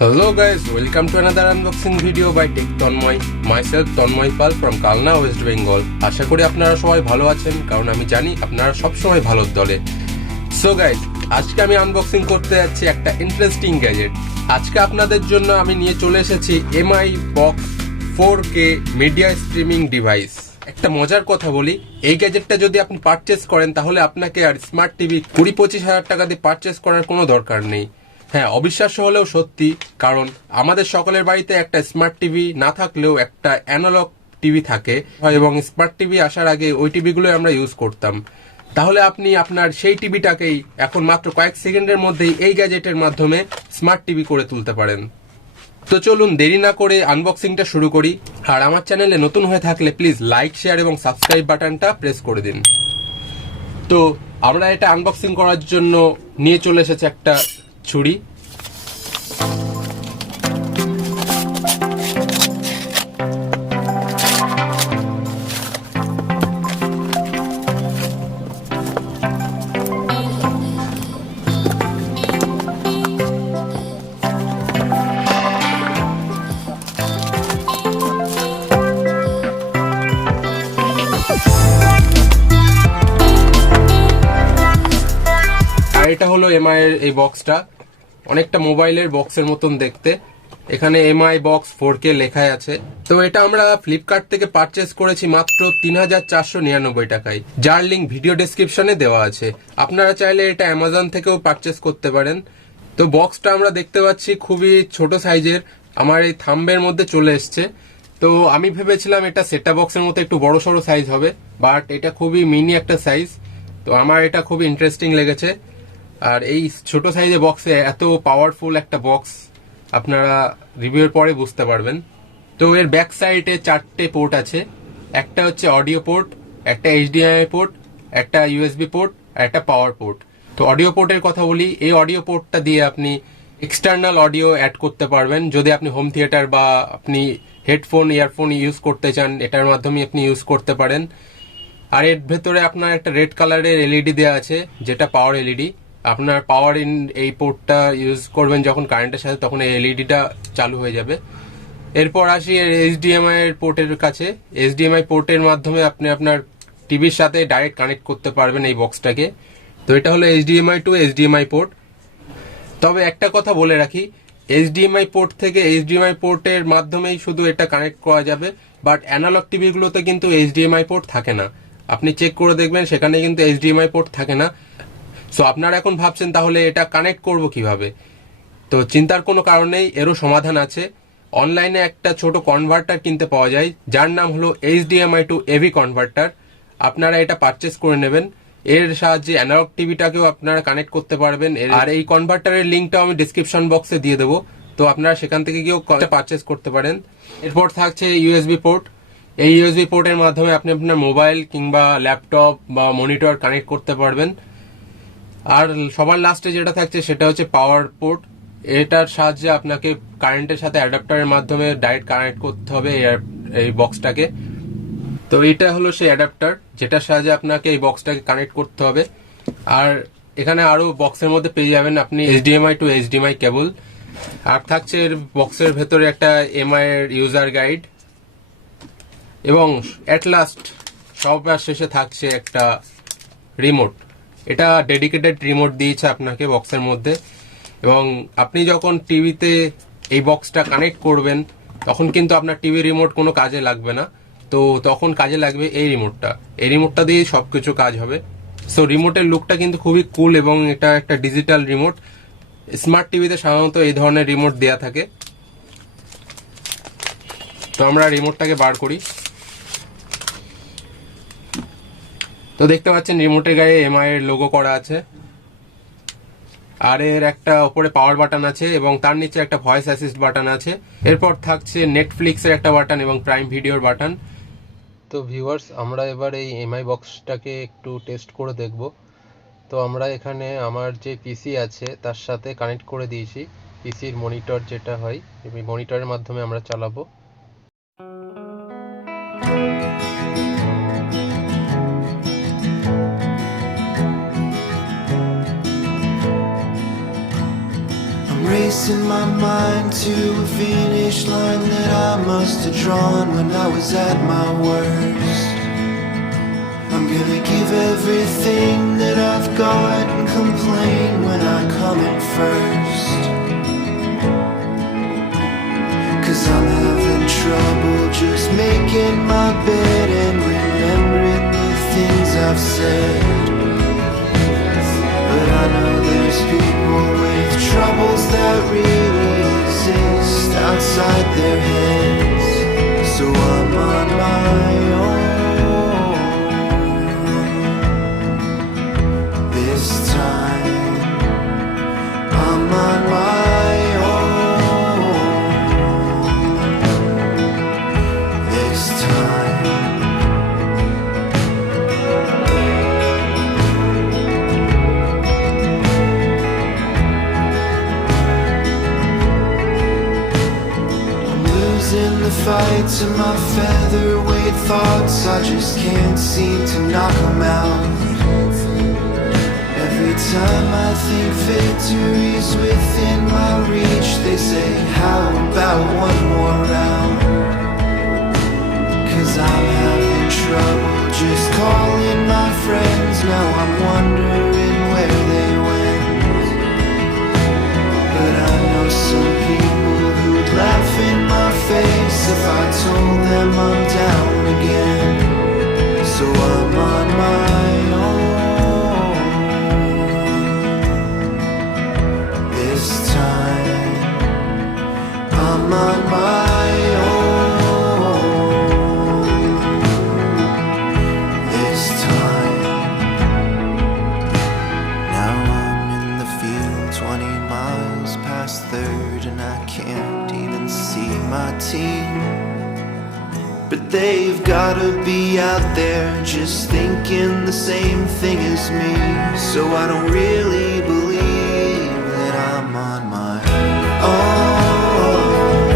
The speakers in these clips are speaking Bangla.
Hello guys, welcome to another unboxing video by Tech Tanmoy. Myself Tanmoy Pal from Kalna, West Bengal. আশা করি আপনারা সবাই ভালো আছেন কারণ আমি জানি আপনারা সব সময় ভালোর দলে। So guys, আজকে আমি আনবক্সিং করতে যাচ্ছি একটা ইন্টারেস্টিং গ্যাজেট। আজকে আপনাদের জন্য আমি নিয়ে চলে এসেছি MOBI-LOGIST 4K media streaming device. একটা মজার কথা বলি, এই গ্যাজেটটা যদি আপনি পারচেজ করেন তাহলে আপনাকে আর স্মার্ট টিভি 20-25 হাজার টাকা দিয়ে পারচেজ করার কোনো দরকার নেই। হ্যাঁ, অবিশ্বাস্য হলেও সত্যি, কারণ আমাদের সকলের বাড়িতে একটা স্মার্ট টিভি না থাকলেও একটা অ্যানালগ টিভি থাকে এবং স্মার্ট টিভি আসার আগে ওই টিভিগুলোই আমরা ইউজ করতাম। তাহলে আপনি আপনার সেই টিভিটাকেই এখন মাত্র কয়েক সেকেন্ডের মধ্যেই এই গ্যাজেটের মাধ্যমে স্মার্ট টিভি করে তুলতে পারেন। তো চলুন দেরি না করে আনবক্সিংটা শুরু করি। আর আমার চ্যানেলে নতুন হয়ে থাকলে প্লিজ লাইক, শেয়ার এবং সাবস্ক্রাইব বাটনটা প্রেস করে দিন। তো আমরা এটা আনবক্সিং করার জন্য নিয়ে চলে এসেছে একটা ছুরি। এটা হলো MI এর এই বক্সটা, অনেকটা মোবাইলের বক্সের মতন দেখতে। এখানে MI বক্স 4K লেখা আছে। তো এটা আমরা ফ্লিপকার্ট থেকে পারচেজ করেছি মাত্র 3499 টাকায়, যার লিঙ্ক ভিডিও ডেসক্রিপশনে দেওয়া আছে। আপনারা চাইলে এটা অ্যামাজন থেকেও পারচেজ করতে পারেন। তো বক্সটা আমরা দেখতে পাচ্ছি খুবই ছোট সাইজের, আমার এই থাম্বের মধ্যে চলে এসছে। তো আমি ভেবেছিলাম এটা সেটআপ বক্সের মতো একটু বড় সড়ো সাইজ হবে, বাট এটা খুবই মিনি একটা সাইজ। তো আমার এটা খুবই ইন্টারেস্টিং লেগেছে। আর এই ছোট সাইজের বক্সে এত পাওয়ারফুল একটা বক্স আপনারা রিভিউর পরে বুঝতে পারবেন। তো এর ব্যাক সাইডে 4টে পোর্ট আছে। একটা হচ্ছে অডিও পোর্ট, একটা HDMI পোর্ট, একটা USB পোর্ট আর একটা পাওয়ার পোর্ট। তো অডিও পোর্টের কথা বলি, এই অডিও পোর্টটা দিয়ে আপনি এক্সটার্নাল অডিও অ্যাড করতে পারবেন। যদি আপনি হোম থিয়েটার বা আপনি হেডফোন, ইয়ারফোন ইউজ করতে চান, এটার মাধ্যমে আপনি ইউজ করতে পারেন। আর এর ভেতরে আপনার একটা রেড কালারের LED দেওয়া আছে, যেটা পাওয়ার LED। আপনার পাওয়ার ইন এই পোর্টটা ইউজ করবেন যখন কারেন্টের সাথে, তখন এই LEDটা চালু হয়ে যাবে। এরপর আসি HDMI এর পোর্টের কাছে। HDMI পোর্টের মাধ্যমে আপনি আপনার টিভির সাথে ডাইরেক্ট কানেক্ট করতে পারবেন এই বক্সটাকে। তো এটা হলো HDMI টু HDMI পোর্ট। তবে একটা কথা বলে রাখি, HDMI পোর্ট থেকে HDMI পোর্টের মাধ্যমেই শুধু এটা কানেক্ট করা যাবে, বাট অ্যানালগ টিভিগুলোতে কিন্তু HDMI পোর্ট থাকে না। আপনি চেক করে দেখবেন, সেখানে কিন্তু HDMI পোর্ট থাকে না। সো আপনারা এখন ভাবছেন তাহলে এটা কানেক্ট করব কিভাবে? তো চিন্তার কোনো কারণ নেই, এরও সমাধান আছে। অনলাইনে একটা ছোট কনভার্টার কিনতে পাওয়া যায়, যার নাম হলো HDMI টু AV কনভার্টার। আপনারা এটা পারচেস করে নেবেন। এর সাহায্যে অ্যানালগ টিভিটাকেও আপনারা কানেক্ট করতে পারবেন। আর এই কনভার্টারের লিঙ্কটাও আমি ডিসক্রিপশন বক্সে দিয়ে দেবো, তো আপনারা সেখান থেকে গিয়েও পারচেস করতে পারেন। এরপর থাকছে USB পোর্ট। এই USB পোর্টের মাধ্যমে আপনি আপনার মোবাইল কিংবা ল্যাপটপ বা মনিটর কানেক্ট করতে পারবেন। আর সবার লাস্টে যেটা থাকছে সেটা হচ্ছে পাওয়ার পোর্ট। এটার সাহায্যে আপনাকে কারেন্টের সাথে অ্যাডাপ্টারের মাধ্যমে ডাইরেক্ট কানেক্ট করতে হবে এই বক্সটাকে। তো এটা হলো সেই অ্যাডাপ্টার যেটার সাহায্যে আপনাকে এই বক্সটাকে কানেক্ট করতে হবে। আর এখানে আরো বক্সের মধ্যে পেয়ে যাবেন আপনি HDMI টু HDMI কেবল। আর থাকছে এর বক্সের ভেতরে একটা MI এর ইউজার গাইড, এবং এট লাস্ট সবার শেষে থাকছে একটা রিমোট। এটা ডেডিকেটেড রিমোট দিয়েছে আপনাকে বক্সের মধ্যে, এবং আপনি যখন টিভিতে এই বক্সটা কানেক্ট করবেন তখন কিন্তু আপনার টিভি রিমোট কোনো কাজে লাগবে না। তো তখন কাজে লাগবে এই রিমোটটা। এই রিমোটটা দিয়ে সবকিছু কাজ হবে। সো রিমোটের লুকটা কিন্তু খুবই কুল, এবং এটা একটা ডিজিটাল রিমোট। স্মার্ট টিভিতে সাধারণত এই ধরনের রিমোট দেয়া থাকে। তো আমরা রিমোটটাকে বার করি। তো দেখতে পাচ্ছেন রিমোটের গায়ে MI এর লোগো করা আছে। আর এর একটা উপরে পাওয়ার বাটন আছে, এবং তার নিচে একটা ভয়েস অ্যাসিস্ট বাটন আছে। এরপর থাকছে নেটফ্লিক্স এর একটা বাটন এবং প্রাইম ভিডিওর বাটন। তো ভিউয়ার্স, আমরা এবার এই MI বক্সটাকে একটু টেস্ট করে দেখব। তো আমরা এখানে আমার যে পিসি আছে তার সাথে কানেক্ট করে দিয়েছি। পিসির মনিটর যেটা হয়, এই মনিটরের মাধ্যমে আমরা চালাবো। racing racing my mind to a finish line that I must have drawn when I was at my worst. I'm gonna give everything that I've got and complain when I come in first. 'Cause I'm having trouble just making my bed and remembering the things I've said. But I know there's people with troubles that really exist outside their heads. So I'm on my own this time. I'm on my own this time. In the fight to my featherweight thoughts, I just can't seem to knock them out. Every time I think victory's within my reach, they say, how about one more round? 'Cause I'm having trouble just calling my friends. Now I'm wondering where they went. But I know some people who'd laugh in my face if I told them I'm down again. So I'm on my own this time. I'm on my own this time. Now I'm in the field 20 miles past third, and I can't even see my team. But they've gotta be out there just thinking the same thing as me. So I don't really believe that I'm on my own.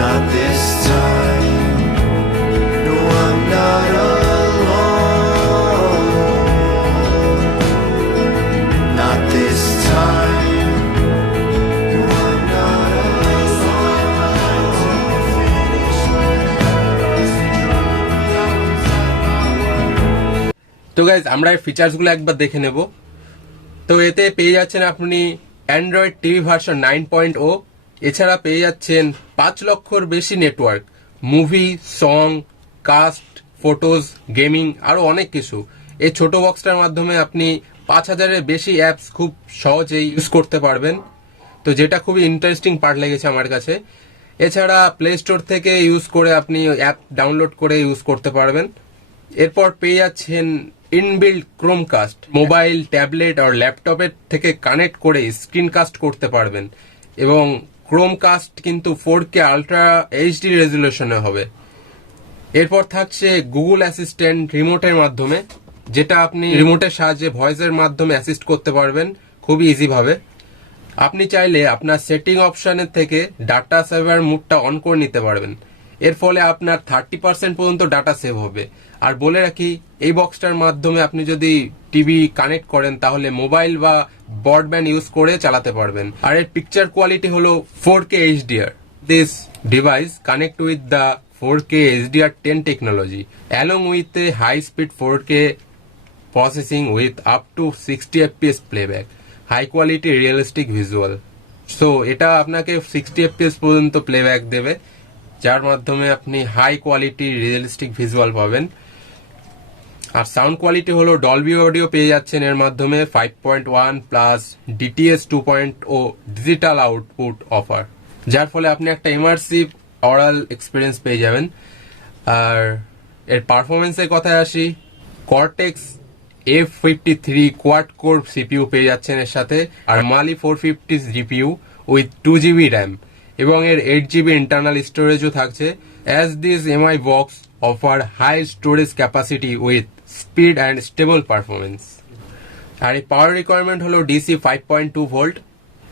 Not this time. No, I'm not alone. Not this time. No, I'm not তো গাইজ আমরা এই ফিচার্সগুলো একবার দেখে নেব। তো এতে পেয়ে যাচ্ছেন আপনি অ্যান্ড্রয়েড টিভি ভার্সন 9.0, এছাড়া পেয়ে যাচ্ছেন 5 লক্ষর বেশি network, movie, song, cast, photos, gaming আরো অনেক কিছু। এই ছোট বক্সটার মাধ্যমে আপনি 5000-এর বেশি অ্যাপস খুব সহজেই ইউজ করতে পারবেন। তো যেটা খুবই ইন্টারেস্টিং পার্ট লেগেছে আমার কাছে। এছাড়া প্লে স্টোর থেকে ইউজ করে আপনি অ্যাপ ডাউনলোড করে ইউজ করতে পারবেন। এরপর পেয়ে যাচ্ছেন ইনবিল্ট ক্রোমকাস্ট, মোবাইল, ট্যাবলেট আর ল্যাপটপের থেকে কানেক্ট করে স্ক্রিনকাস্ট করতে পারবেন। এবং ক্রোমকাস্ট কিন্তু 4K আলট্রা এইচডি রেজুলেশনে হবে। এরপর থাকছে গুগল অ্যাসিস্ট্যান্ট রিমোটের মাধ্যমে, যেটা আপনি রিমোটের সাহায্যে ভয়েসের মাধ্যমে অ্যাসিস্ট করতে পারবেন খুবই ইজি ভাবে। আপনি চাইলে আপনার সেটিং অপশনের থেকে ডাটা সেভার মুডটা অন করে নিতে পারবেন। এর ফলে আপনার 30% পর্যন্ত ডাটা সেভ হবে। আর বলে রাখি, এই বক্সটার মাধ্যমে আপনি যদি টিভি কানেক্ট করেন তাহলে মোবাইল বা ব্রডব্যান্ড ইউজ করে চালাতে পারবেন। আর এর পিকচার কোয়ালিটি হলো 4K HDR। This device connect with the 4K HDR10 technology along with a high speed 4K processing with up to 60 FPS playback, high quality realistic visual. So এটা আপনাকে 60 FPS পর্যন্ত প্লেব্যাক দেবে, যার মাধ্যমে আপনি হাই কোয়ালিটি রিয়েলিস্টিক ভিজুয়াল পাবেন। আর সাউন্ড কোয়ালিটি হলো ডলবি অডিও পেয়ে যাচ্ছেন এর মাধ্যমে 5.1 plus DTS 2.0 digital output offer, যার ফলে আপনি একটা ইমার্সিভ অরাল এক্সপিরিয়েন্স পেয়ে যাবেন। আর এর পারফরমেন্সের কথায় আসি, cortex F53 quad core CPU পেয়ে যাচ্ছেন এর সাথে, আর মালি 450 GPU উইথ 2GB র্যাম, এবং এর 8GB ইন্টারনাল স্টোরেজও থাকছে। As this MI box offer high storage capacity with speed and stable performance। আর এই পাওয়ার রিকোয়ারমেন্ট হলো DC 5.2 ভোল্ট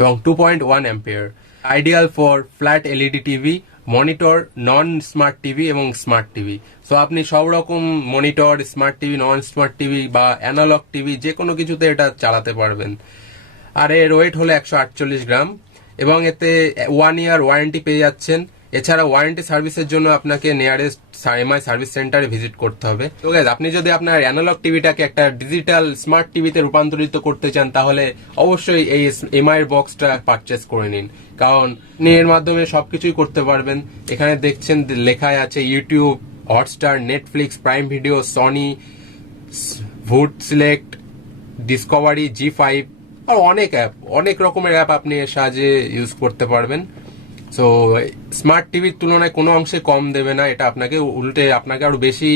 এবং 2.1 ampere, ideal for flat LED TV, monitor, non smart TV এবং স্মার্ট টিভি। সো আপনি সব রকম মনিটর, স্মার্ট টিভি, নন স্মার্ট টিভি বা অ্যানালগ টিভি যে কোনো কিছুতে এটা চালাতে পারবেন। আর এর ওয়েট হলো 148 গ্রাম এবং এতে 1 ইয়ার ওয়ারেন্টি পেয়ে যাচ্ছেন। এছাড়া ওয়ারেন্টি সার্ভিসের জন্য আপনাকে নিয়ারেস্ট এমআই সার্ভিস সেন্টারে ভিজিট করতে হবে। তো গাইস, আপনি যদি আপনার অ্যানালগ টিভিটাকে একটা ডিজিটাল স্মার্ট টিভিতে রূপান্তরিত করতে চান তাহলে অবশ্যই এই এমআই এর বক্সটা পারচেস করে নিন, কারণ আপনি এর মাধ্যমে সবকিছুই করতে পারবেন। এখানে দেখছেন লেখায় আছে YouTube, Hotstar, Netflix, Prime Video, Sony, Voot Select, Discovery, জি5 আর অনেক রকমের অ্যাপ আপনি এর সাহায্যে ইউজ করতে পারবেন। সো স্মার্ট টিভির তুলনায় কোনো অংশে কম দেবে না, এটা আপনাকে উল্টে আপনাকে আরো বেশি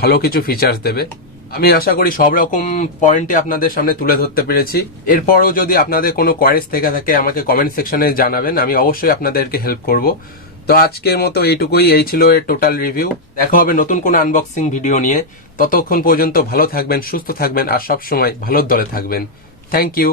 ভালো কিছু ফিচার্স দেবে। আমি আশা করি সব রকম পয়েন্টে আপনাদের সামনে তুলে ধরতে পেরেছি। এরপরও যদি আপনাদের কোনো কোয়ারিজ থেকে থাকে আমাকে কমেন্ট সেকশনে জানাবেন, আমি অবশ্যই আপনাদেরকে হেল্প করব। তো আজকের মতো এইটুকুই, এই ছিল এর টোটাল রিভিউ। দেখা হবে নতুন কোনো আনবক্সিং ভিডিও নিয়ে। ততক্ষণ পর্যন্ত ভালো থাকবেন, সুস্থ থাকবেন আর সবসময় ভালোর দলে থাকবেন। Thank you.